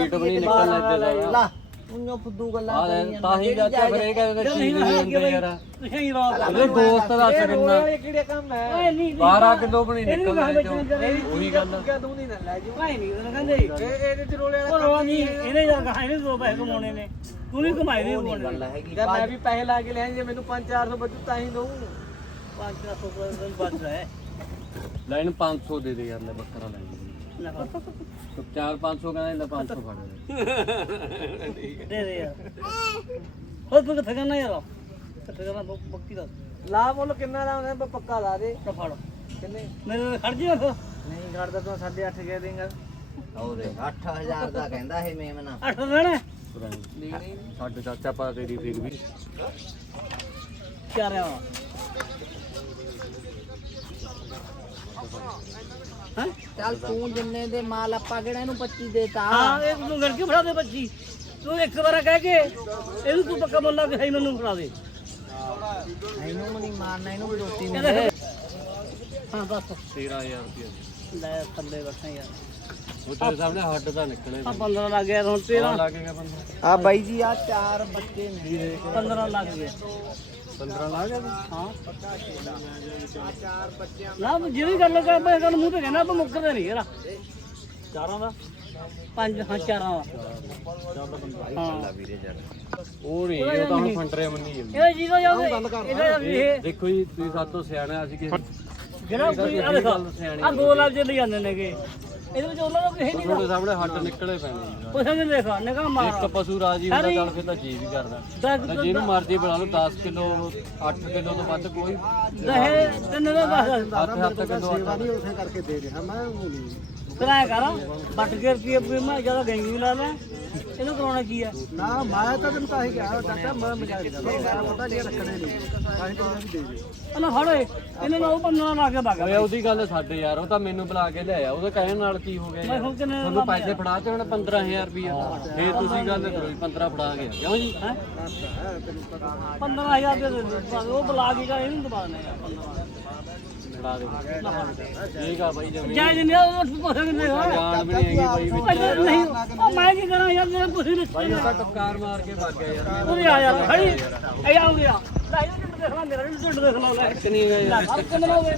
Meat ਵੀ ਨਹੀਂ ਨਿਕਲਣਾ ਇੱਥੇ ਲਾ ਉਹਨੂੰ ਫੁੱਦੂ ਗੱਲਾਂ ਆ ਕਰੀ ਤਾਂ ਹੀ ਚਾਚਾ ਫਿਰ ਇਹ ਕਹਿੰਦੇ ਜਦ ਚੀਜ਼ ਨਹੀਂ ਨਹੀਂ ਨਾ ਹੁੰਦੇ ਯਾਰ। ਨਹੀਂ ਰਾਤ ਇਹਦੇ ਦੋਸਤ ਦਾ ਕਿੰਨਾ ਇਹ ਕਿਹੜੇ ਕੰਮ ਹੈ? ਓਏ ਨਹੀਂ 12 ਕਿਲੋ ਵੀ ਨਹੀਂ ਇਹਨੂੰ ਨਿਕਲਣਾ ਕਹਾਂ ਇੱਥੋਂ। ਬੱਚੇ ਉਹੀ ਗੱਲ ਕਿਆ ਤੂੰ ਨਹੀਂ ਨਾ ਲੈ ਜੂ ਭਾਈ ਨਹੀਂ ਉਹਨੇ ਕਹਿੰਦੇ ਇਹ ਇਹਦੇ ਚ ਰੋਲੇ ਉਹ ਰੋ ਨਹੀਂ ਇਹਨੇ ਜਾ ਕਹਾ ਇਹਨੇ ਦੋ ਪੈਸੇ ਕਮਾਉਣੇ ਨੇ। ਤੂੰ ਵੀ ਕਮਾਏ ਨੇ ਕਮਾਉਣੇ ਗੱਲ ਹੈਗੀ। ਜਦ ਮੈਂ ਵੀ ਪੈਸੇ ਲਾ ਕੇ ਲਿਆ ਜੇ ਮੈਨੂੰ 5-400 ਬਚੂ ਤਾਂ ਹੀ ਦਊ। ਪੰਜ ਦਸ ਰੁਪਏ ਦਾ ਬਚ ਰਿਹਾ ਹੈ। ਲੈਣ 500 ਦੇ ਦੇ ਯਾਰ ਲੈ ਬੱਕਰਾ ਲੈ 4 500 ਕਹਿੰਦਾ ਲੈ 500 ਫੜ ਲੈ ਦੇ ਦੇ ਯਾਰ ਹੋਰ ਤੂੰ ਕਿੱਥੇ ਕਰਨਾ ਯਾਰ ਕਿੱਥੇ ਕਰਨਾ ਬ- ਬੱਕੀ ਦਾ ਲਾ ਮੁੱਲ ਕਿੰਨਾ ਦਾ ਹੁੰਦਾ ਪੱਕਾ ਲਾ ਦੇ ਤਾਂ ਫੜ ਕਿੰਨੇ ਮੇਰੇ ਨਾਲ ਖੜ ਜਾ ਫਿਰ ਨਹੀਂ ਘੜਦਾ ਤੂੰ 8.5 ਕਹਿ ਦੇਂਗਾ ਉਹਦੇ 8000 ਦਾ ਕਹਿੰਦਾ ਇਹ ਮੇਮਨਾ ਅੱਠ ਰਹਿਣਾ ਨਹੀਂ ਨਹੀਂ ਸਾਡੇ ਚਾਚਾ ਪਾ ਤੇਰੀ ਫਿਰ ਵੀ ਚਾਰਿਆਂ ਦਾ ਹੈਂ? ਚੱਲ ਤੂੰ ਜਿੰਨੇ ਦੇ ਮਾਲ ਆਪਾਂ ਕਿਹੜਾ ਇਹਨੂੰ 25 ਦੇਤਾ ਹਾਂ ਇਹ ਤੂੰ ਗੜ ਕੇ ਫੜਾ ਦੇ ਬੱਚੀ ਤੂੰ ਇੱਕ ਵਾਰ ਕਹਿ ਕੇ ਇਹਨੂੰ ਤੂੰ ਪੱਕਾ ਮੁੱਲਾ ਕਿ ਸਹੀ ਮੈਨੂੰ ਫੜਾ ਦੇ। ਇਹਨੂੰ ਵੀ ਨਹੀਂ ਮਾਰਨਾ ਇਹਨੂੰ ਵੀ ਰੋਟੀ ਕਹਿੰਦਾ ਮਿਲੇ ਹਾਂ ਬਸ। 13000 ਰੁਪਏ ਲੈ ਥੱਲੇ ਬੈਠਾ ਯਾਰ ਉਹ ਤੇਰੇ ਸਾਹਮਣੇ ਹੱਡ ਤਾਂ ਨਿਕਲੇ ਆ 15 ਲੱਗ ਗਿਆ ਹੁਣ 13 ਲੱਗੇਗਾ ਬੰਦਾ ਆ ਬਾਈ ਜੀ ਆ ਚਾਰ ਬੱਚੇ ਨੇ। 15 ਲੱਗ ਗਿਆ 15 ਲਾ ਗਿਆ ਹਾਂ। ਨਾ ਜਿਹੜੀ ਗੱਲ ਕਰ ਮੈਂ ਗੱਲ ਮੂੰਹ ਤੇ ਕਹਿਣਾ ਆਪਾਂ ਮੁੱਕਰਦੇ ਨਹੀਂ ਯਾਰ। ਚਾਰਾਂ ਦਾ? ਪੰਜ ਹਾਂ ਚਾਰਾਂ ਦਾ। ਹਾਂ। ਉਹ ਨਹੀਂ ਉਹ ਤਾਂ ਹੁਣ ਫੰਡਰੇ ਮੰਨੀ ਜਾਂਦੀ। ਇਹਦਾ ਜੀਰੋ ਜਾਂਦੇ ਇਹਦਾ ਇਹ ਦੇਖੋ ਜੀ ਤੁਸੀਂ ਸਾਤੋਂ ਸਿਆਣੇ ਅਸੀਂ ਕਿ ਜਿਹੜਾ ਕੋਈ ਆ ਦੇਖੋ ਆ ਲਈ ਜਾਂਦੇ ਨੇਗੇ। ਇਹਦੇ ਵਿੱਚ ਉਹਨਾਂ ਦਾ ਕਿਸੇ ਨਹੀਂ ਤੁਹਾਡੇ ਸਾਹਮਣੇ ਹੱਡ ਨਿਕਲੇ ਪੈਣੇ ਜੀ। ਕੁਛ ਨਹੀਂ ਦੇਖਾ ਨਿਕਾ ਮਾਰ। ਇੱਕ ਪਸ਼ੂ ਰਾਜੀ ਹੁੰਦਾ ਚੱਲ ਫਿਰ ਤਾਂ ਜੀ ਵੀ ਕਰਦਾ। ਦਸ ਤਾਂ ਜਿਹਨੂੰ ਮਰਜ਼ੀ ਬਣਾ ਲਓ 10 ਕਿਲੋ 8 ਕਿਲੋ ਤੋਂ ਵੱਧ ਕੋਈ ਦਹੇ ਤਿੰਨ ਦਾ ਦਸ ਹੱਥ ਹੱਥ ਕਿਲੋ ਆਟਾ ਉਸੇ ਕਰਕੇ ਦੇ ਰਿਹਾ ਮੈਂ ਉਹ ਨਹੀਂ। ਕਰਾਇਆ ਕਰ। ਬੱਟ ਕੇ ਰੁਪਏ ਰੁਪਏ ਮੈਂ ਜ਼ਿਆਦਾ ਗੈਂਗੀ ਲਾ ਲੈ ਇਹਨੂੰ ਕਰਾਉਣਾ ਕੀ ਆ? ਨਾ ਮੈਂ ਤਾਂ ਤੈਨੂੰ ਕਾਹੀ ਕਿਹਾ ਚਾਚਾ ਮੈਂ ਮਜ਼ਾਕ ਕਰਦਾ ਪਤਾ ਨਹੀਂ ਰੱਖਣੇ ਨੇ ਕਾਹੀ ਤੈਨੂੰ ਦੇ ਦੇ ਇਹਨਾਂ ਫੜ ਇਹਨੇ ਮੈਂ ਉਹ ਪੰਨਾ ਲਾ ਕੇ ਭਾਗਾ ਓਏ ਉਹਦੀ ਗੱਲ ਸਾਡੇ ਯਾਰ ਉਹ ਤਾਂ ਮੈਨੂੰ ਬੁਲਾ ਕੇ ਲਿਆਇਆ। ਉਹਦੇ ਕਹਿਣ ਨਾਲ ਕੀ ਹੋ ਗਿਆ ਤੁਹਾਨੂੰ ਪੈਸੇ ਫੜਾ ਤੇ ਹੁਣ 15000 ਰੁਪਏ ਫੇਰ ਤੁਸੀਂ ਗੱਲ ਕਰੋ 15 ਫੜਾ ਗਿਆ। ਕਿਉਂ ਜੀ? ਹੈ? 15000 ਦੇ ਦੇ ਉਹ ਬੁਲਾ ਕੇ ਕਹਿੰਦਾ ਇਹਨੂੰ ਦਬਾ ਦੇਣਾ ਛੜਾ ਦੇ ਠੀਕ ਆ ਬਾਈ ਜਮੀਨ ਜਾਇਜ਼ ਨਹੀਂ ਉਹ ਪੁੱਛਣਗੇ ਜਾਨ ਵੀ ਨਹੀਂ ਹੈਗੀ ਬਾਈ ਵਿੱਚ। ਨਹੀਂ ਉਹ ਮੈਂ ਕੀ ਕਰਾਂ ਯਾਰ ਮੇਰੇ ਪੁੱਛੀ ਨਹੀਂ ਬਾਈ ਉਹ ਤਾਂ ਮਾਰ ਕੇ ਭੱਜ ਗਿਆ ਯਾਰ। ਉਹ ਆ ਯਾਰ ਖੜੀ। ਐ ਆ ਉਰੇ ਮੇਰਾ ਟਿੰਡ ਦੇਖ ਲੈ। ਲੈ ਇੱਕ ਹੈ ਯਾਰ ਹੱਥ ਨਾ ਹੋਵੇ।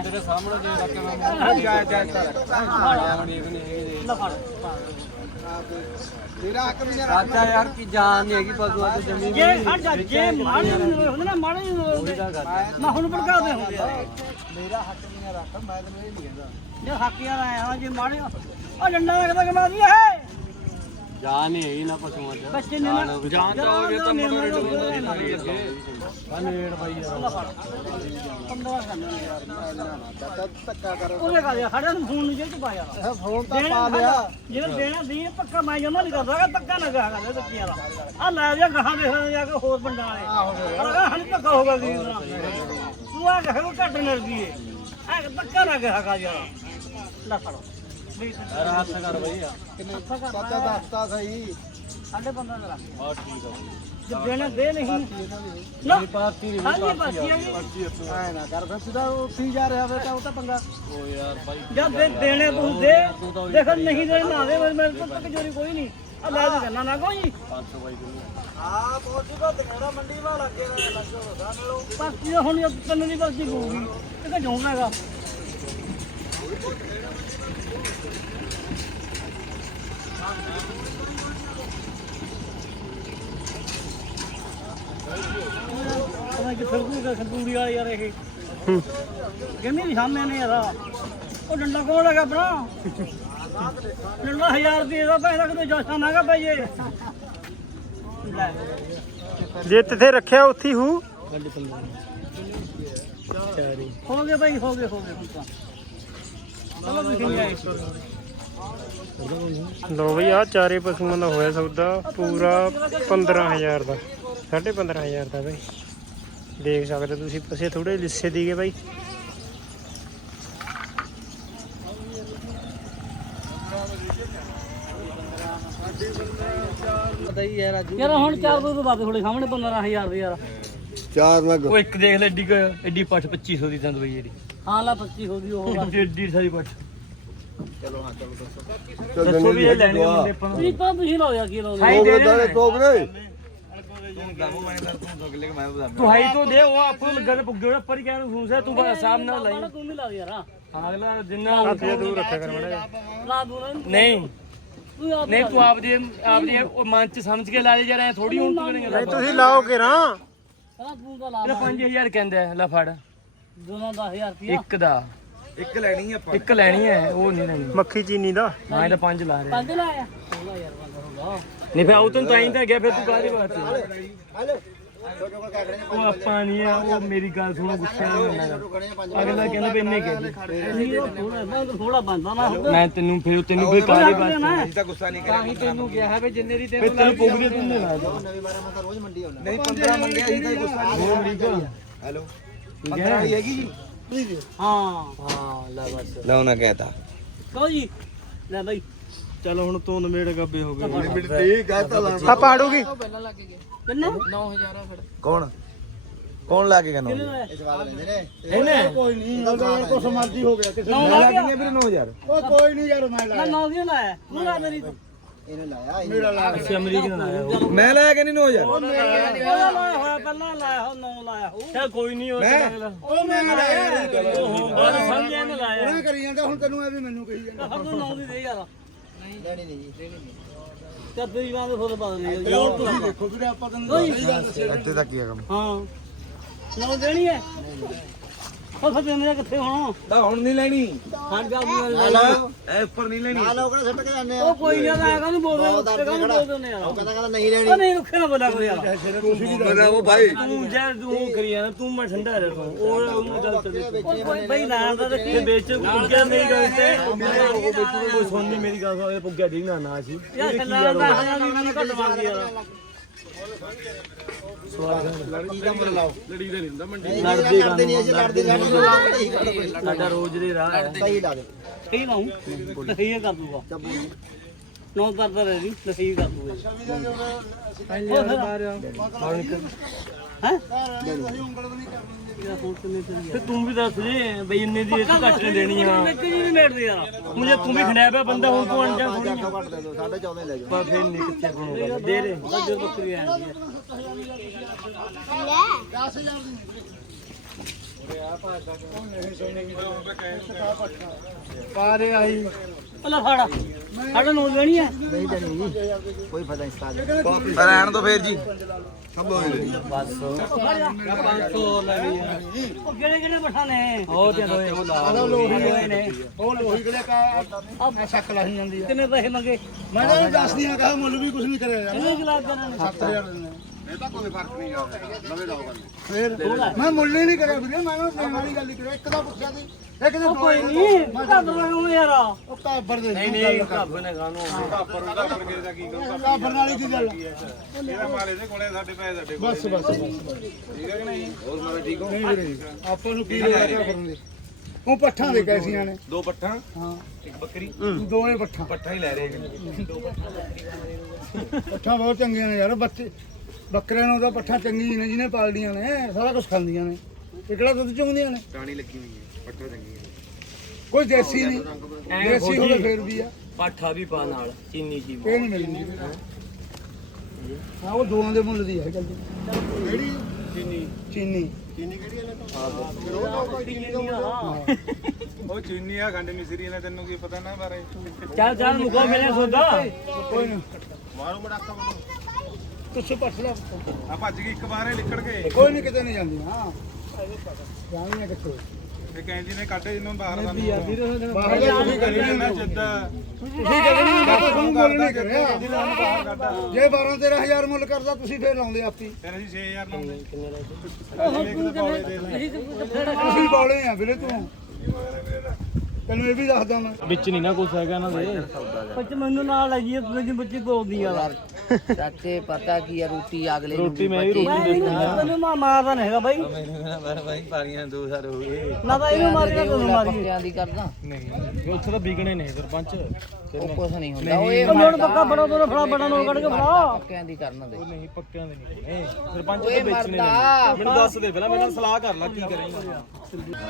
ਤੇਰੇ ਸਾਹਮਣੇ ਜੇ ਲੱਗੇ ਨਾ ਜਾਇਜ਼ ਜਾਇਜ਼ ਕਰ ਹਾਂ। ਨਹੀਂ ਹੈਗੀ। ਲੈ ਫੜ। ਹੱਕ ਚਾਚਾ ਯਾਰ ਕੀ ਜਾਨ ਨਹੀਂ ਹੈਗੀ ਪਸ਼ੂਆਂ ਤੇ ਜ਼ਮੀਨ ਜੇ ਖੜ ਜਾ ਜੇ ਮਾੜੇ ਨੂੰ ਹੁੰਦੇ ਨਾ ਮਾੜੇ ਨੂੰ ਹੁੰਦੇ ਮੈਂ ਹੁਣ ਭੜਕਾਉਂਦੇ ਹੁੰਦੇ ਆ। ਮੇਰਾ ਹੱਕ ਨਹੀਂ ਰੱਖ ਮੈਂ ਤੈਨੂੰ ਇਹ ਨਹੀਂ ਕਹਿੰਦਾ। ਜੇ ਹਾਕੀਆਂ ਆਇਆ ਹਾਂ ਜੇ ਮਾੜੇ ਉਹ ਡੰਡਾ ਰੱਖਦਾ ਕਿ ਮਾਰੀ ਹੈ! ਜਾਨ ਨਹੀਂ ਹੈਗੀ ਨਾ ਪਸ਼ੂਆਂ ਚ। ਬੱਚੇ ਨੇ ਨਾ ਜਾਨ ਤਾਂ ਹੋਵੇ ਤਾਂ ਮੋੜੇ ਨੇੜ ਬਾਈ ਯਾਰ 15 ਕਰਨਾ ਯਾਰ ਚਾਚਾ ਧੱਕਾ ਕਰ ਉਹਨੇ ਕਹਾ ਯਾਰ ਸਾਡੇ ਨੂੰ ਫੋਨ ਨਹੀਂ ਜੇ ਚ ਪਾ ਯਾਰ ਇਹ ਫੋਨ ਤਾਂ ਦੇਣਾ ਪਾ ਲਿਆ। ਜਿਹੜਾ ਦੇਣਾ ਦੀ ਪੱਕਾ ਮੈਂ ਜਮਾ ਨਹੀਂ ਕਰਦਾ ਧੱਕਾ ਨਾ ਗਾ ਕਰਦੇ ਧੱਕੀਆਂ ਦਾ। ਆ ਲੈ ਜਾ ਗਾਹਾਂ ਦੇਖਣ ਜਾ ਕੇ ਹੋਰ ਪਿੰਡਾਂ ਵਾਲੇ। ਪਰ ਗਾ ਹਣ ਧੱਕਾ ਹੋਗਾ ਵੀ ਤੂੰ ਆ ਕਹੇ ਉਹ ਘੱਟ ਨਰਦੀ ਏ। ਆ ਧੱਕਾ ਨਾ ਗਾ ਗਾ ਯਾਰ। ਲੈ ਫੜੋ। ਵੀ ਕਰ ਬਈ ਆ? ਚਾਚਾ ਦੱਸਤਾ ਸਹੀ ਸਾਡੇ 15 ਦਾ ਰੱਖ ਹਾਂ ਠੀਕ ਆ ਜੇ ਦੇਣਾ ਦੇ ਨਹੀਂ ਨਾ ਪਾਰਟੀ ਨਹੀਂ ਹਾਂਜੀ ਪਾਸੀ ਆ ਜੀ ਐ ਨਾ ਕਰ ਫਿਰ ਸਿੱਧਾ ਉੱਥੇ ਜਾ ਰਿਹਾ ਫਿਰ ਤਾਂ ਉਹ ਤਾਂ ਪੰਗਾ ਓ ਯਾਰ ਬਾਈ ਜਦ ਦੇ ਦੇਣੇ ਤੂੰ ਦੇ ਦੇਖ ਨਹੀਂ ਦੇ ਨਾ ਦੇ ਮੇਰੇ ਕੋਲ ਤੱਕ ਕੋਈ ਨਹੀਂ ਆ ਲੈ ਦੇ ਕਰਨਾ ਨਾ ਕੋਈ 500 ਬਾਈ ਆ। ਬਹੁਤ ਜੂਗਾ ਤੇਰਾ ਮੰਡੀ ਵਾਲਾ ਲੱਗੇ ਲੱਗੋ ਹੋਗਾ ਨਾਲੋਂ ਪਾਸੀ ਹੁਣ ਤੈਨੂੰ ਦੀ ਪਾਸੀ ਹੋਊਗੀ। ਇਹ ਤਾਂ ਹੈਗਾ। ਵਾਲੇ ਯਾਰ ਇਹ। ਕਹਿੰਦੇ ਵੀ ਸਾਹਮਣੇ ਨੇ ਯਾਰ ਉਹ ਡੰਡਾ ਕੋਲ ਹੈਗਾ ਆਪਣਾ ਡੰਡਾ 1000 ਰੁਪਏ ਦਾ ਪੈਸਾ ਕਿਤੇ ਜੋਸ਼ਾ ਮਹਿੰਗਾ ਪਈਏ ਲੈ। ਜੇ ਤਿੱਥੇ ਰੱਖਿਆ ਉੱਥੇ ਹੀ ਹੂ। ਗਏ ਭਾਈ ਹੋ ਗਏ ਹੋ ਗਏ। ਹੁਣ ਤਾਂ ਚਲੋ ਤੁਸੀਂ ਨਹੀਂ ਆਏ। ਲੋ ਬਈ ਆ ਚਾਰੇ ਪਸ਼ੂਆਂ ਦਾ ਹੋਇਆ ਸੌਦਾ। ਪੂਰਾ 15000 ਦਾ। 15000 ਦਾ ਬਈ। ਦੇਖ ਸਕਦੇ ਹੋ ਤੁਸੀਂ ਪਸੇ ਥੋੜੇ ਲਿੱਸੇ ਦੀਗੇ ਬਾਈ। ਹੀ ਹੈ ਯਾਰ ਹੁਣ ਚਾਰ ਦੋ ਤੋਂ ਬਾਅਦ ਥੋੜੇ ਸਾਹਮਣੇ 15000 ਦੇ ਯਾਰ। ਚਾਰ ਮੈਂ ਉਹ ਇੱਕ ਦੇਖ ਲੈ ਏਡੀ ਕੁ- ਏਡੀ ਪੱਠ 2500 ਦੀ ਦੰਦ ਬਈ ਇਹਦੀ। ਹਾਂ ਲਾ 25 ਹੋ ਗਈ ਉਹ ਗੱਲ। ਏਡੀ ਸਾਰੀ ਪੱਠ। ਦੱਸੋ। ਵੀ ਇਹ ਲੈਣੇ ਮੁੰਡੇ ਆਪਾਂ ਤੁਸੀਂ ਤਾਂ ਤੁਸੀਂ ਕੀ ਲਾਉਂਦੇ ਹਾਈ ਦੇ ਦੇ ਟੋਕਰੇ ਤੂੰ ਹਾਈ ਤੋਂ ਦੇ ਉਹ ਆਪੋ ਲੱਗਾ ਤੇ ਪੁੱਗੇ ਉੱਪਰ ਹੀ ਕਹਿਣ ਫੂਸ ਹੈ ਤੂੰ ਬਸ ਸਾਹਮ ਨਾਲ ਲਾਈ। ਤੂੰ ਵੀ ਲਾ ਯਾਰ ਅਗਲਾ ਜਿੰਨਾ ਹੱਥ ਜਿਹਾ ਦੂਰ ਰੱਖਿਆ ਕਰ ਮੜਾ ਲਾ ਦੂੰ ਨਾ ਨਹੀਂ। ਤੂੰ ਆਪ ਨਹੀਂ ਤੂੰ ਆਪਦੇ ਆਪਦੇ ਉਹ ਮਨ ਚ ਸਮਝ ਕੇ ਲਾ ਦੇ ਜਰਾ ਥੋੜੀ ਹੁਣ ਤੂੰ ਕਰੇਂਗਾ ਨਹੀਂ ਤੁਸੀਂ ਲਾਓ ਕੇ ਨਾ ਸਾਰਾ ਤੂੰ ਤਾਂ ਲਾ ਇਹਦਾ 5000 ਕਹਿੰਦਾ ਲੈ ਫੜ। ਦੋਨਾਂ 10000 ਰੁਪਿਆ ਇੱਕ ਦਾ। ਇੱਕ ਲੈਣੀ ਆਪਾਂ। ਇੱਕ ਲੈਣੀ ਹੈ ਉਹ ਨਹੀਂ ਲੈਣੀ। ਮੱਖੀ ਚੀਨੀ ਦਾ। ਹਾਂ ਇਹਦਾ ਪੰਜ ਲਾ ਰਿਹਾ। ਪੰਜ ਲਾਇਆ। ਹੋਗਾ ਯਾਰ ਬੰਦਾ ਨਹੀਂ ਫਿਰ ਉਹ ਤੂੰ ਤਾਂ ਹੀ ਤਾਂ ਗਿਆ ਫਿਰ ਤੂੰ ਕਾਹਦੀ ਬਾਤ ਹੈ ਉਹ ਆਪਾਂ ਨਹੀਂ ਆ ਉਹ ਮੇਰੀ ਗੱਲ ਸੁਣੋ ਗੁੱਸੇ ਨਾਲ ਮੰਨਣਾ ਅਗਲਾ ਕਹਿੰਦਾ ਵੀ ਇੰਨੇ ਕਹਿ ਥੋੜਾ ਮੈਂ ਬੰਦਾ ਨਾ ਮੈਂ ਤੈਨੂੰ ਫਿਰ ਤੈਨੂੰ ਫਿਰ ਕਾਹਦੀ ਬਾਤ ਹੈ ਅਸੀਂ ਤਾਂ ਗੁੱਸਾ ਨਹੀਂ ਕਰਿਆ। ਤੈਨੂੰ ਕਿਹਾ ਹੈ ਵੀ ਜਿੰਨੇ ਦੀ ਤੈਨੂੰ ਤੈਨੂੰ ਪੁੱਗਦੇ ਤੂੰ ਨਹੀਂ ਲਾ ਦੇ ਨਹੀਂ 15 ਮੰਗਿਆ ਅਸੀਂ ਤਾਂ ਗੁੱਸਾ ਨਹੀਂ ਉਹ ਠੀਕ ਹੈ ਹੈਲੋ? ਠੀਕ ਹੈ ਹੈਗੀ ਜੀ? ਹਾਂ। ਹਾਂ ਲੈ ਬਸ। ਲੈ ਉਹਨਾਂ ਕਹਿਤਾ। ਕਹੋ ਜੀ। ਲੈ ਬਾਈ। ਚਲੋ ਹੁਣ ਤੂੰ ਨਵੇੜ ਗੱਬੇ ਹੋ ਗਏ। ਠੀਕ ਹੈ ਤਾਂ ਆ ਪਾੜੂਗੀ। ਕਿੰਨੇ? ਕੌਣ? ਕੌਣ ਲਾ ਕੇ ਕਹਿੰਦਾ ਇਹਨੇ ਕੋਈ ਨਹੀਂ ਗੱਲ ਕੁਛ ਮਰਜ਼ੀ ਹੋ ਗਿਆ ਕਿਸੇ ਨੌ ਲਾ ਲਾ ਕੇ ਗਿਆ ਵੀਰੇ 9000 ਉਹ ਕੋਈ ਨਹੀਂ ਯਾਰ ਮੈਂ ਲਾਇਆ। ਨੌ ਦੀ ਲਾਇਆ? ਤੂੰ ਲਾ ਮੇਰੀ। ਤੂੰ ਅੱਛਾ ਅਮਰੀਕ ਨਾਲ ਆਇਆ ਉਹ। ਮੈਂ ਲਾਇਆ ਕਿ ਨਹੀਂ 9000 ਉਹਦਾ ਲਾਇਆ ਹੋਇਆ ਪਹਿਲਾਂ ਲਾਇਆ ਹੋ ਨੌ ਲਾਇਆ ਹੋ ਚੱਲ ਕੋਈ ਨਹੀਂ ਉਹ ਉਹ ਮੈਂ ਲਾਇਆ। ਉਹ ਗੱਲ ਸਮਝਿਆ ਨਾ ਲਾਇਆ। ਕਰੀ ਜਾਂਦਾ ਹੁਣ ਤੈਨੂੰ ਇਹ ਵੀ ਮੈਨੂੰ ਕਹੀ ਜਾਂਦਾ। ਫਿਰ ਤੂੰ ਨੌ ਦੀ ਦੇ ਯਾਰ। ਲੈਣੀ ਨਹੀਂ ਚੱਲ ਤੇਰੀ ਬਾਤ ਫੁੱਲ ਪਾ ਦੇ ਯਾਰ ਤੁਸੀਂ ਦੇਖੋ ਵੀਰੇ ਆਪਾਂ ਤੈਨੂੰ ਇੱਥੇ ਤੱਕ ਹੀ ਆ ਕੰਮ। ਹਾਂ। ਨੌ ਦੇਣੀ ਹੈ? ਉਹ ਫਿਰ ਦੇਣੇ ਕਿੱਥੇ ਹੁਣ? ਤਾਂ ਹੁਣ ਨਹੀਂ ਲੈਣੀ। ਹਾਂ ਜਾ ਐ ਉੱਪਰ ਨਹੀਂ ਲੈਣੀ। ਉਹ ਕੋਈ ਨਾ ਆਏਗਾ ਨਹੀਂ ਬੋਲਦੇ ਕੰਮ ਬੋਲਦੇ ਨੇ ਯਾਰ ਉਹ ਕਹਿੰਦਾ ਕਹਿੰਦਾ ਨਹੀਂ ਲੈਣੀ। ਉਹ ਨਹੀਂ ਰੁੱਖੇ ਨਾ ਬੋਲਿਆ ਕੋਈ ਯਾਰ ਮੇਰਾ ਉਹ ਭਾਈ। ਤੂੰ ਯਾਰ ਤੂੰ ਉਹ ਕਰੀ ਜਾਣਾ ਤੂੰ ਮੈਂ ਠੰਡਾ ਰਹਿ ਤੂੰ ਉਹ ਉਹਨੂੰ ਗੱਲ ਚੱਲੇ ਕੋਈ ਬਈ ਲੈਣ ਦਾ ਤੇ ਦੇਖੀ ਵਿੱਚ ਪੁੱਗਿਆ ਮੇਰੀ ਗੱਲ ਤੇ। ਉਹ ਵਿੱਚ ਕੋਈ ਸੁਣਨੀ ਮੇਰੀ ਗੱਲ ਸੁਣ। ਪੁੱਗਿਆ ਠੀਕ ਨਾ ਨਾ ਸੀ। ਯਾਰ ਖੱਲਾ ਦਾ ਹਾਂ ਮੈਨੂੰ ਘੱਟ ਮੰਗਦੀ ਯਾਰ ਲੜਦੇ ਕਰਦੇ ਨਹੀਂ ਅਸੀਂ ਲੜਦੇ ਸਾਡਾ ਰੋਜ਼ ਦੇ ਰਾਹ ਹੈ ਸਹੀ ਲਾਉਂ ਸਹੀ ਕਰ ਦੂਗਾ ਨੌ ਕਰਦਾ ਰਹਿ ਜੀ ਸਹੀ ਕਰ ਦੂਗਾ ਹੈ? ਤੇ ਤੂੰ ਵੀ ਦੱਸ ਦੇ ਬਈ ਇੰਨੇ ਦੀ ਤੂੰ ਘੱਟ ਨਹੀਂ ਦੇਣੀ ਆ। ਇੱਕ ਜੀ ਨਹੀਂ ਮੇੜਦੇ ਯਾਰ ਹੁਣ ਜੇ ਤੂੰ ਵੀ ਖਣਿਆ ਪਿਆ ਬੰਦਾ ਹੁਣ ਤੂੰ ਅਣਜਾਣ ਥੋੜੀ ਪਰ ਫਿਰ ਨਹੀਂ ਕਿੱਥੇ ਬਣੂਗਾ ਦੇ ਦੇ। ਬੱਜਰ ਬੱਕਰੀ ਆ। ਜਾਂਦੀ ਹੈ ਪਾਰੇ ਆਈ। ਅੱਲਾ ਫੜਾ। ਸਾਡਾ ਨੌ ਲੈਣੀ ਹੈ। ਪਰ ਰਹਿਣ ਦੋ ਫੇਰ ਜੀ। 500 ਲੈਣੀ ਹੈ ਉਹ ਕਿਹੜੇ ਕਿਹੜੇ ਬੱਠਾ ਨੇ? ਉਹ ਤੇ ਉਹ ਲਾ ਲੋਹੀ ਨੇ। ਉਹ ਲੋਹੀ ਕਿਹੜੇ ਕਾ ਸ਼ੱਕ ਲਾਹੀ ਜਾਂਦੀ ਆ। ਕਿੰਨੇ ਪੈਸੇ ਮੰਗੇ? ਮੈਂ ਤਾਂ ਦੱਸਦੀ ਆ ਕਹਾ ਮੁੱਲ ਵੀ ਕੁਝ ਨਹੀਂ ਕਰਿਆ ਯਾਰ। ਕਿੰਨੇ ਗਲਾਸ ਦੇ ਨੇ? 7000 ਦਿੰਦੇ ਫੇਰ ਮੈਂ ਮੁੱਲ ਹੀ ਨਹੀਂ ਕਰਿਆ ਵੀਰੇ ਮੈਂ ਨਾ ਦੇਣ ਵਾਲੀ ਗੱਲ ਹੀ ਕਰਿਆ। ਇੱਕ ਦਾ ਪੁੱਛਿਆ ਸੀ ਇੱਕ ਦੇ ਕੋਈ ਨਹੀਂ ਘੱਟ ਰਹੋ ਯਾਰ। ਉਹ ਕਾਬਰ ਦੇ ਨਹੀਂ ਨਹੀਂ ਘੱਬ ਨੇ ਗਾਣੋ ਕਾਬਰ ਨਾਲ ਹੀ ਕੀ ਗੱਲ ਇਹਦਾ ਮਾਲ ਇਹਦੇ ਕੋਲੇ ਸਾਡੇ ਪੈਸੇ ਸਾਡੇ ਬਸ ਬਸ ਬਸ। ਠੀਕ ਹੈ ਕਿ ਨਹੀਂ? ਹੋਰ ਮਾਰੇ ਠੀਕ ਹੋ? ਨਹੀਂ ਵੀਰੇ ਆਪਾਂ ਨੂੰ ਕੀ ਲਿਆ ਕਾਬਰ ਦੇ ਉਹ ਪੱਠਾਂ ਦੇ ਕੈਸੀਆਂ ਨੇ ਦੋ ਪੱਠਾਂ? ਹਾਂ। ਇੱਕ ਬੱਕਰੀ? ਦੋਵੇਂ ਪੱਠਾਂ। ਪੱਠਾ ਹੀ ਲੈ ਰਹੇ ਨੇ। ਪੱਠਾਂ ਬਹੁਤ ਚੰਗੀਆਂ ਨੇ ਯਾਰ ਬੱਚੇ ਬੱਕਰਿਆਂ ਨੂੰ ਤਾਂ ਪੱਠਾਂ ਚੰਗੀਆਂ ਨੇ ਜਿਹਨੇ ਪਾਲਦੀਆਂ ਨੇ ਸਾਰਾ ਕੁਝ ਖਾਂਦੀਆਂ ਨੇ। ਇਹ ਕਿਹੜਾ ਦੁੱਧ ਚੁੰਗਦੀਆਂ ਨੇ? ਟਾਣੀ ਲੱਗੀ ਹੋਈ ਹੈ ਪੱਠਾ ਚੰਗੀ ਹੈ। ਕੋਈ ਦੇਸੀ ਨਹੀਂ। ਦੇਸੀ ਹੋਵੇ ਫੇਰ ਵੀ ਆ। ਪਾਠਾ ਵੀ ਪਾ ਨਾਲ ਚੀਨੀ ਜੀ ਇਹ ਨਹੀਂ ਮਿਲਣੀ ਹਾਂ ਉਹ ਦੋਵਾਂ ਦੇ ਮੁੱਲ ਦੀ ਹੈ ਗੱਲ ਕਿਹੜੀ? ਚੀਨੀ। ਚੀਨੀ। ਉਹ ਚੀਨੀ ਆ ਖੰਡ ਮਿਸਰੀ ਨੇ ਤੈਨੂੰ ਕੀ ਪਤਾ ਨਾ ਬਾਰੇ। ਚੱਲ ਚੱਲ ਮੁਕੋ ਮਿਲਿਆ ਸੌਦਾ। ਕੋਈ ਨਹੀਂ ਤੁਸੀਂ ਪੱਠ ਲਾ ਆ ਭੱਜ ਗਈ ਇੱਕ ਵਾਰੇ ਲਿਕੜ ਗਏ। ਕੋਈ ਨਹੀਂ ਕਿਤੇ ਨਹੀਂ ਜਾਂਦੀ। ਹਾਂ। ਜਾਣੀ ਹੈ ਕਿੱਥੇ? ਇਹ ਕਹਿੰਦੀ ਨੇ ਕੱਢੇ ਜਿਹਨੂੰ ਬਾਹਰ ਦਾ ਬਾਹਰ ਜਾ ਤੁਸੀਂ ਕਰੀ ਕਹਿੰਦਾ ਜਿੱਦਾਂ ਤੁਸੀਂ ਕਰੀ ਨਹੀਂ ਮੈਂ ਤਾਂ ਤੁਹਾਨੂੰ ਮੁੱਲ ਨਹੀਂ ਕਰਿਆ ਜੇ 12 13000 ਮੁੱਲ ਕਰਦਾ ਤੁਸੀਂ ਫੇਰ ਲਾਉਂਦੇ ਆਪੀ। ਫਿਰ ਅਸੀਂ 6000 ਲਾਉਂਦੇ। ਤੁਸੀਂ ਬੋਲੇ ਆ ਵੀਰੇ ਤੂੰ। ਤੈਨੂੰ ਇਹ ਵੀ ਦੱਸਦਾ ਮੈਂ। ਵਿੱਚ ਨਹੀਂ ਨਾ ਕੁਛ ਹੈਗਾ ਇਹਨਾਂ ਦੇ ਬੱਚ ਮੈਨੂੰ ਨਾਲ ਤੁਸੀਂ ਬੱਚੀ ਬੋਲਦੀ ਯਾਰ ਚਾਚੇ ਪਤਾ ਕੀ ਆ ਰੋਟੀ ਅਗਲੇ ਨੂੰ ਰੋਟੀ ਮੈਂ ਵੀ ਰੋਟੀ ਮੈਂ ਨਹੀਂ ਤੈਨੂੰ ਮਾ ਮਾਰਦਾ ਨਹੀਂ ਹੈਗਾ ਬਾਈ। ਭਾਈ ਪਾਰੀਆਂ ਦੋ ਸਾਲ ਹੋ ਗਏ। ਨਾ ਤਾਂ ਇਹਨੂੰ ਮਾਰੀ ਨਾ ਤੈਨੂੰ ਮਾਰੀ ਪੱਕਿਆਂ ਦੀ ਕਰਦਾ। ਨਹੀਂ। ਉੱਥੇ ਤਾਂ ਵਿਕਣੇ ਨੇ ਸਰਪੰਚ। ਉਹ ਕੁਛ ਨਹੀਂ ਹੁੰਦਾ ਉਹ ਇਹ ਨੋਟ ਪੱਕਾ ਬੜਾ ਬੜਾ ਫੜਾ ਬੜਾ ਨੋਟ ਕੱਢ ਕੇ ਫੜਾ। ਪੱਕਿਆਂ ਦੀ ਕਰਨ ਦੇ। ਨਹੀਂ ਪੱਕਿਆਂ ਦੇ ਨਹੀਂ। ਸਰਪੰਚ ਓਏ ਮਰਦਾ। ਮੈਨੂੰ ਦੱਸ ਦੇ ਪਹਿਲਾਂ ਮੇਰੇ ਨਾਲ ਸਲਾਹ ਕਰ ਲੈ ਕੀ ਕਰੇਂਗਾ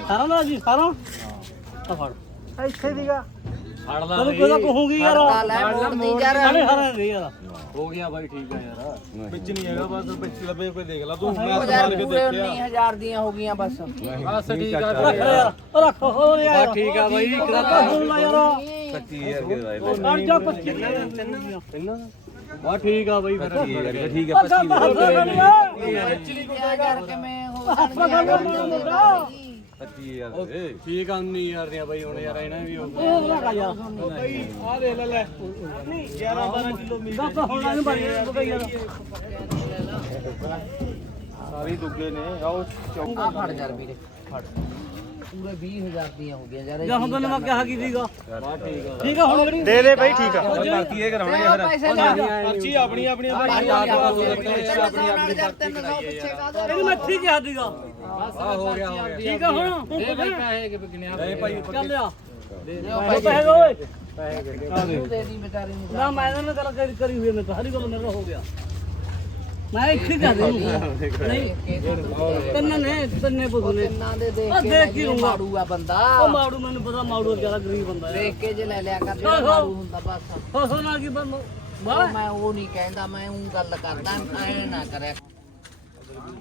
ਸਾਰਾ ਨਾ ਜੀ ਸਾਰਾ। ਆ ਫੜ। ਇੱਥੇ ਦੀਗਾ ਤੈਨੂੰ ਕੋਈ ਤਾਂ ਕਹੂੰਗੀ ਯਾਰ? ਤਾਂ ਲੈ ਮੋੜਦੀ ਯਾਰ ਸਾਡੇ ਹਾਰਾਂ ਦੇ ਯਾਰ। ਹੋ ਗਿਆ ਬਾਈ ਠੀਕ ਆ ਯਾਰ। ਵਿੱਚ ਨਹੀਂ ਹੈਗਾ ਬਸ ਵਿੱਚ ਲੱਭੇ ਕੋਈ ਦੇਖ ਲਾ। ਤੂੰ ਉਹ ਯਾਰ ਪੂਰੇ 19000 ਦੀਆਂ ਹੋ ਗਈਆਂ ਬਸ। ਬਸ ਠੀਕ ਆ ਰੱਖ ਯਾਰ। ਰੱਖ ਹੋਰ ਯਾਰ। ਠੀਕ ਆ ਬਾਈ ਇੱਕ ਕਿਹਦਾ ਸੁਣ ਲੈ ਯਾਰ। 25000 ਦੇ ਦਾ ਅੜ ਜਾ 25 ਬਾ ਠੀਕ ਆ ਬਾਈ ਫਿਰ ਠੀਕ ਅੱਛਾ ਹੱਥ ਕਰਨੀਆ ਯਾਰ ਕਿਵੇਂ ਹੋ ਹੱਥ ਕਰਨੀਆ ਮੁੰਡਾ 25000 ਦੇ ਠੀਕ ਆ 19000 ਦੀਆਂ ਬਾਈ ਹੁਣ ਯਾਰ ਇਹਨਾਂ ਵੀ ਹੋ ਉਹ ਲਗਾ ਯਾਰ ਆ ਦੇ ਲੈ ਲੈ। ਨਹੀਂ 11 12 ਕਿਲੋ ਮੀਟ ਦੱਸ ਹੁਣ ਇਹਨੂੰ ਬੜੀ ਬਈ ਯਾਰ ਸਾਰੇ ਦੁੱਗੇ ਨੇ ਆਓ ਆ ਫੜ ਯਾਰ ਵੀਰੇ। ਫੜ ਪੂਰੇ 20000 ਦੀਆਂ ਹੋ ਗਈਆਂ ਯਾਰ ਜਾਂ ਹੁਣ ਤੈਨੂੰ ਮੈਂ ਕਿਹਾ ਕੀ ਸੀਗਾ? ਬਾ ਠੀਕ ਆ। ਠੀਕ ਆ ਹੁਣ ਦੇ ਦੇ ਬਾਈ ਠੀਕ ਆ। ਬਾਕੀ ਇਹ ਕਰਾਉਣੇ ਉਹ ਪੈਸੇ ਲੈ ਜਾ ਪਰਚੀ ਆਪਣੀ ਆਪਣੀ ਆਪਣੀ। ਆਪਣੀ ਪਿੱਛੇ ਕਾਹਦਾ ਇਹਨੂੰ ਮੈਂ ਠੀਕ ਕਿਹਾ ਸੀਗਾ। ਆ ਹੋ ਗਿਆ ਹੋ ਗਿਆ। ਠੀਕ ਆ ਹੁਣ? ਹੁਣ ਇਹ ਬਾਈ ਪੈਸੇ ਕਿ ਵਿਕਣਿਆ ਨਹੀਂ ਭਾਈ ਚੱਲ ਆ ਦਿਓ ਪੈਸੇ ਪੈਸੇ ਓਏ। ਤੂੰ ਦੇ ਦੀ ਵਿਚਾਰੀ ਨੂੰ। ਨਾ ਮੈਂ ਇਹਨਾਂ ਨਾਲ ਗੱਲ ਕਰੀ- ਕਰੀ ਹੋਈ ਮੈਂ ਸਾਰੀ ਗੱਲ ਮੇਰਾ ਹੋ ਗਿਆ। ਮੈਂ ਇੱਥੇ ਜਾ ਦੇ ਨਹੀਂ। ਤਿੰਨ ਨੇ ਤਿੰਨੇ ਬੁੱਧਨੇ ਕਿੰਨਾ ਦੇ ਦੇਖ ਆ ਕੇ ਦੇਖ ਕੀ ਲੈ ਲੂੰਗਾ। ਮਾੜੂ ਆ ਬੰਦਾ। ਉਹ ਮਾੜੂ ਮੈਨੂੰ ਪਤਾ ਮਾੜੂ ਗਰੀਬ ਬੰਦਾ ਹੈ ਦੇਖ ਕੇ ਜੇ ਲੈ ਲਿਆ ਕਰ ਮਾੜੂ ਹੁੰਦਾ ਬਸ। ਹੋ ਹੋ ਨਾ ਕੀ ਬੰਦ ਮੈਂ ਉਹ ਨਹੀਂ ਕਹਿੰਦਾ ਮੈਂ ਉਹ ਗੱਲ ਕਰਦਾ ਐ ਨਾ ਕਰਿਆ।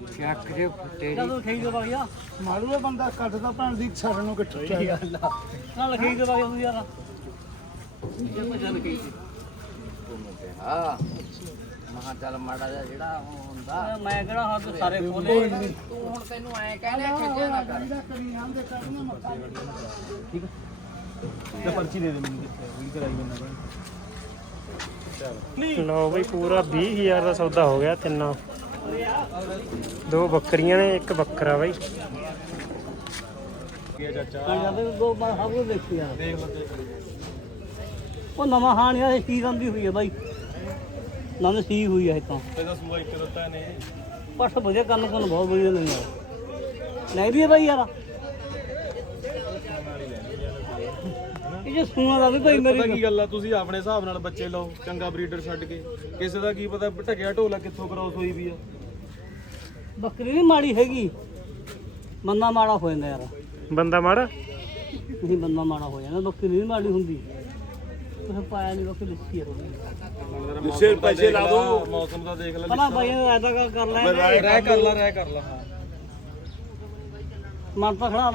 ਜਦੋਂ ਖੇਈ ਦੇ ਬਾਗਿਆ ਮਾਰੂ ਦਾ ਬੰਦਾ ਕੱਢਦਾ ਭੈਣ ਦੀ ਸਾਡੇ ਨੂੰ ਕਿੱਥੇ ਚਾਹੀਦਾ ਨਾਲ ਖੇਈ ਦੇ ਬਾਗਿਆ ਤੂੰ ਯਾਰ ਜੇ ਕੋਈ ਜਨ ਖੇਈ ਹਾਂ। ਮਹਾ ਚੱਲ ਮਾੜਾ ਜਿਹਾ ਜਿਹੜਾ ਉਹ ਹੁੰਦਾ। ਮੈਂ ਕਿਹੜਾ ਹੱਥ ਸਾਰੇ ਖੋਲੇ ਤੂੰ ਹੁਣ ਤੈਨੂੰ ਐ ਕਹਿੰਦੇ ਖਿੱਚਿਆ ਨਾ ਕਰ। ਤੇ ਪਰਚੀ ਦੇ ਦੇ ਮੈਨੂੰ ਵੀਲ ਕਰਾਈ ਬੰਦਾ ਲਓ ਬਈ ਪੂਰਾ 20000 ਦਾ ਸੌਦਾ ਹੋ ਗਿਆ ਤਿੰਨਾਂ। ਦੋ ਬੱਕਰੀਆਂ ਨੇ ਇੱਕ ਬੱਕਰਾ ਬਾਈ। ਦੋ ਮੈਂ ਸਭ ਕੁਝ ਦੇਖੀ ਉਹ ਨਵਾਂ ਹਾਣ ਯਾਰ ਇਹ ਕੀ ਰੰਦੀ ਹੋਈ ਹੈ ਬਾਈ। ਨਵੇਂ ਸੀ ਹੋਈ ਹੈ ਇਹ ਤਾਂ। ਇਹਦਾ ਸੂਆ ਇੱਕ ਦਿੱਤਾ ਨੇ। ਪੱਠ ਵਧੀਆ ਕੰਨ ਕੰਨ ਬਹੁਤ ਵਧੀਆ ਨਹੀਂ ਲੈ ਵੀ ਬਾਈ ਯਾਰ। ਇਹ ਜੇ ਸੂਣਾ ਦਾ ਵੀ ਭਾਈ ਪਤਾ ਕੀ ਗੱਲ ਆ ਤੁਸੀਂ ਆਪਣੇ ਹਿਸਾਬ ਨਾਲ ਬੱਚੇ ਲਓ ਚੰਗਾ ਬਰੀਡਰ ਛੱਡ ਕੇ। ਕਿਸੇ ਦਾ ਕੀ ਪਤਾ ਢਕਿਆ ਢੋਲਾ ਕਿੱਥੋਂ ਕ੍ਰਾਸ ਹੋਈ ਵੀ ਆ। ਬੱਕਰੀ ਨਹੀਂ ਮਾੜੀ ਹੈਗੀ। ਬੰਦਾ ਮਾੜਾ ਹੋ ਜਾਂਦਾ ਯਾਰ। ਬੰਦਾ ਮਾੜਾ? ਨਹੀਂ ਬੰਦਾ ਮਾੜਾ ਹੋ ਜਾਂਦਾ ਬੱਕਰੀ ਨਹੀਂ ਮਾੜੀ ਹੁੰਦੀ। ਤੁਸੀਂ ਪਾਇਆ ਨਹੀਂ ਬੱਕਰੀ ਲਿੱਸੀ ਥੋੜੀ ਪਿੱਛੇ ਪੈਸੇ ਲਾ ਦੋ। ਮੌਸਮ ਦਾ ਦੇਖ ਲੈ ਪਤਾ ਬਾਈ ਐਦਾ ਕਰ ਲੈ। ਰਹਿ ਕਰ ਲਾ ਰਹਿ ਕਰ ਲਾ। ਮਨ ਤਾਂ ਖੜਾ